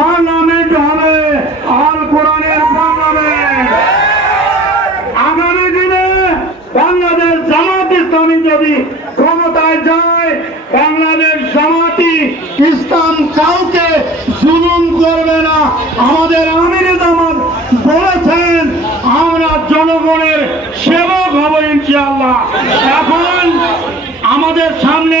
Parliament হবে, আল কোরআনের parliament আগামী দিনে বাংলাদেশ জামাত ইসলামী যদি ক্ষমতায় যায়, বাংলাদেশ জামাতি ইসলাম কাউকে জুলুম করবে না। আমাদের আমির জামাত বলেছেন আমরা জনগণের সেবক হব ইনশাআল্লাহ এখন আমাদের সামনে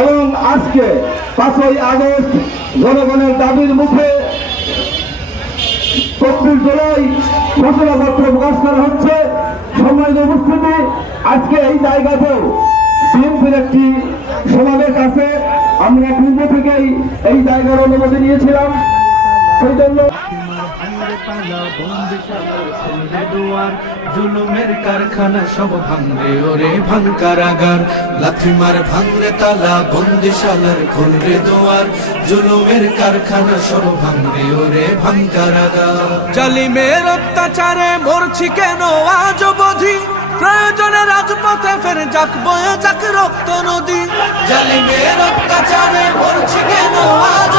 এবং আজকে পাঁচই আগস্ট জনগণের দাবির মুখে চব্বিশ জুলাই ঘোষণাপত্র প্রকাশ করা হচ্ছে। সময় উপস্থিতি, আজকে এই জায়গাতেও বিএনপির একটি সমাবেশ আছে। আমরা পূর্ব থেকেই এই জায়গার অনুমতি নিয়েছিলাম। সেই জন্য জুলুমের কারখানা সব ভাঙরে ওরে ভাঙকারাগার লাথিমার ভাঙরে তালা বন্দিশালার খুলরে দোয়ার জুলুমের কারখানা সব ভাঙরে ওরে ভাঙকারাগার জালিমের অত্যাচারে মরছি কেন? আজ অবধি প্রয়োজনে রাজপথে ফের যাক বয়ে যাক রক্ত নদী। জালিমের অত্যাচারে মরছি কেন? আজ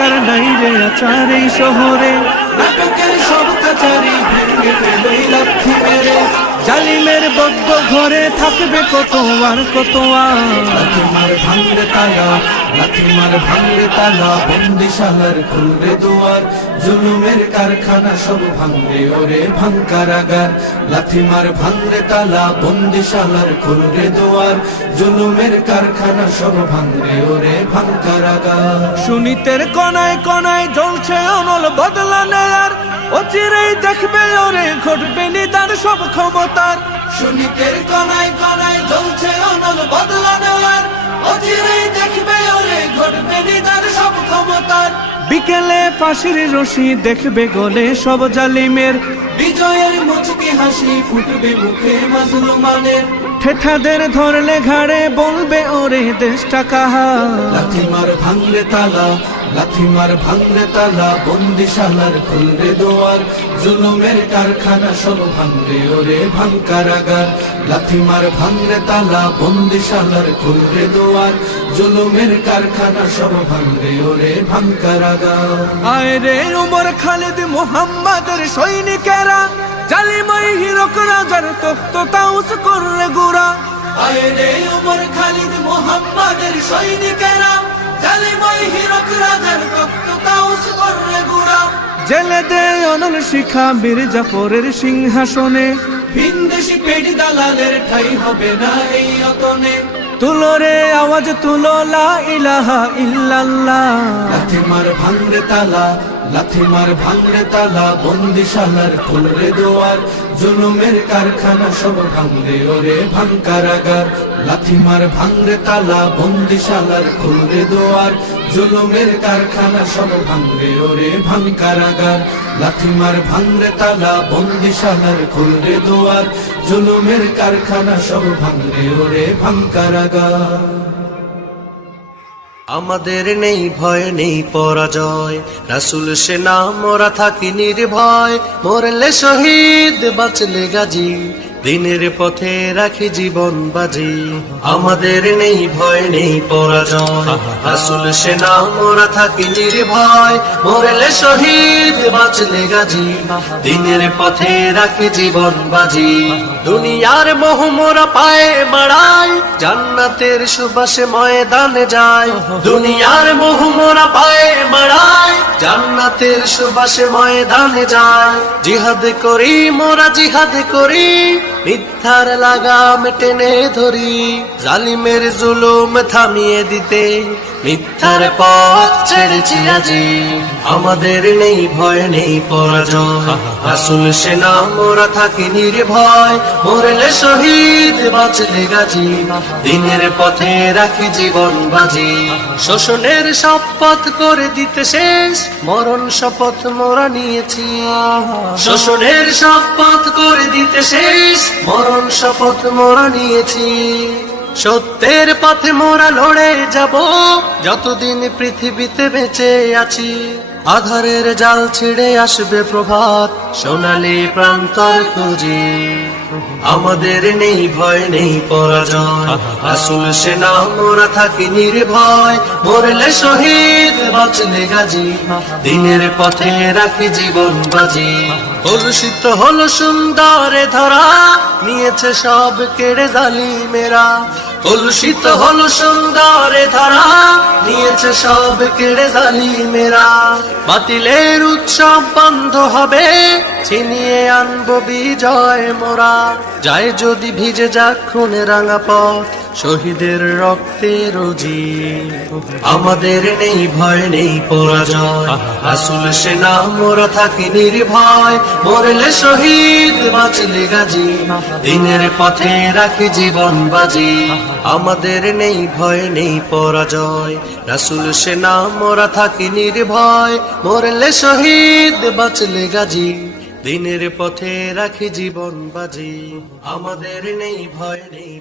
রে বিচার নাই রে আচার এই শহরে। নাটকের সব কাচারি ভেঙে ফেলে লাথি মেরে। জালিমের বদ্ধ ঘরে থাকবে কত আর কত আর? ভাঙরে তালা লাথিমার ভাঙরে তালা বন্দিশালার খুলরে দুয়ার জুলুমের কারখানা সব ভাঙরে ওরে ভাঙকারাগার লাথিমার ভাঙরে তালা বন্দিশালার খুলরে দুয়ার জুলুমের কারখানা সব ভাঙরে ওরে ভাঙকারাগার সুনিতের কনায় কনায় জ্বলছে অনল বদলা নেয়ার অচিরেই দেখবে ওরে ঘটবে নিদান সব ক্ষমতার। সুনীতের কনায় কনায় জ্বলছে অনল বদলা নেওয়ার। অচিরেই দেখবে ওরে ঘটবে নিদান সব ক্ষমতার। বিকেলে ফাঁসির রশি দেখবে গলে সব জালিমের। বিজয়ের মুচকি হাসি ফুটবে মুখে মাজলুমানের। ঠেঠাদের ধরলে ঘাড়ে বলবে ওরে দেশটা কাহা লাথিমার ভাঙলে তালা লাথিমার ভাঙলে তালা বন্দিশালার খুলরে দোয়ার জুলুমের কারখানা সব ভাঙরে ওরে ভাঙকারাগার লাথিমার ভাঙরে তালা বন্দিশালার খুলরে দোয়ার জুলুমের কারখানা সব ভাঙরে ওরে ভাঙকারাগার আয় রে উমর খালিদ মুহাম্মাদের সৈনিকেরা জালিমাই হিরক রাজার তখ্ত আয় রে উমর খালিদ মুহাম্মাদের সৈনিকেরা জালিমাই হিরক রাজার তখ্ত তাউস গুড়া জেলে দে অনল শিখা বীর জাফরের সিংহাসনে। ভিনদেশি পেটি দালালের ঠাই হবে না এই অতনে। তুলরে আওয়াজ তুলো লা ইলাহা ইল্লাল্লাহ। লাথিমার ভাঙরে তালা লাথিমার ভাঙরে তালা বন্দিশালার খুলরে দোয়ার, জুলুমের কারখানা সব ভাঙরে ওরে ভাঙকারাগার লাথিমার ভাঙরে তালা বন্দিশালার খুলরে দোয়ার, জুলুমের কারখানা সব ভাঙরে ওরে ভাঙকারাগার লাথিমার ভাঙরে তালা বন্দিশালার খুলরে দোয়ার, জুলুমের কারখানা সব ভাঙরে ওরে ভাঙকারাগার আমাদের নেই ভয়, নেই পরাজয়। রাসুল সে নাম মোরা থাকি নির্ভয়। মরলে শহীদ, বাঁচলে গাজী। দিনের পথে রাখি জীবন বাজি। আমাদের নেই ভয়, নেই পরাজয়। রাসুল সে নাম মোরা থাকি নির্ভয়। মরলে শহীদ, বাঁচলে গাজী। দিনের পথে রাখি জীবন বাজি। দুনিয়ার মোহ মোরা পায়ে বাড়াই জান্নাতের সুবাসে ময়দানে যায়। দুনিয়ার মোহ মোরা পায়ে বাড়াই জান্নাতের সুবাসে ময়দানে যায়। জিহাদ করি, মোরা জিহাদ করি। মিথ্যার লাগাম টেনে ধরি জালিমের জুলুম থামিয়ে দিতে। মিথ্যার পথ ছেড়েছি আজি। আমাদের নেই ভয়, নেই পরাজয়। রাসুল সেনা মোরা থাকি নির্ভয়। মরলে শহীদ, বাঁচলে গাজি। দিনের পথে রাখি জীবন বাজি। শোষণের শপথ করে দিতে শেষ। মরণ শপথ মোরা নিয়েছি। শোষণের শপথ করে দিতে শেষ। মরণ শপথ মোরা নিয়েছি। সত্যের পথে মোরা লড়ে যাব যতদিন পৃথিবীতে বেঁচে আছি। আধারের জাল ছিঁড়ে আসবে প্রভাত, সোনালি প্রান্তর খুঁজি। আমাদের নেই ভয়, নেই পরাজয়। আসুল সেনা মোরা থাকি নির্ভয়। মরলে শহীদ, বাঁচলে গাজী। দিনের পথে রাখি জীবন বাজি। কলুষিত হলো সুন্দরে ধরা, নিয়েছে সব কেড়ে জালি মেরা কলুষিত হলো সুন্দরে ধারা নিয়েছে সব কেড়ে জালি মেরা বাতিলের উৎসব বন্ধ হবে ছিনিয়ে আনব বিজয় মোরা। যায় যদি ভিজে যাক খুনে রাঙা পথ, শহীদের রক্তে রোজি। আমাদের নেই ভয়, নেই পরাজয়। আসুল সেনা, মোরা থাকি নির্ভয়। মরলে শহীদ, বাঁচলে গাজী। দিনের পথে রাখি জীবন বাজি। আমাদের নেই ভয়, নেই পরাজয়। রাসুল সেনা, মোরা থাকি নির্ভয়। মরলে শহীদ, বাঁচলে গাজী। দিনের পথে রাখি জীবন বাজি। আমাদের নেই ভয় নেই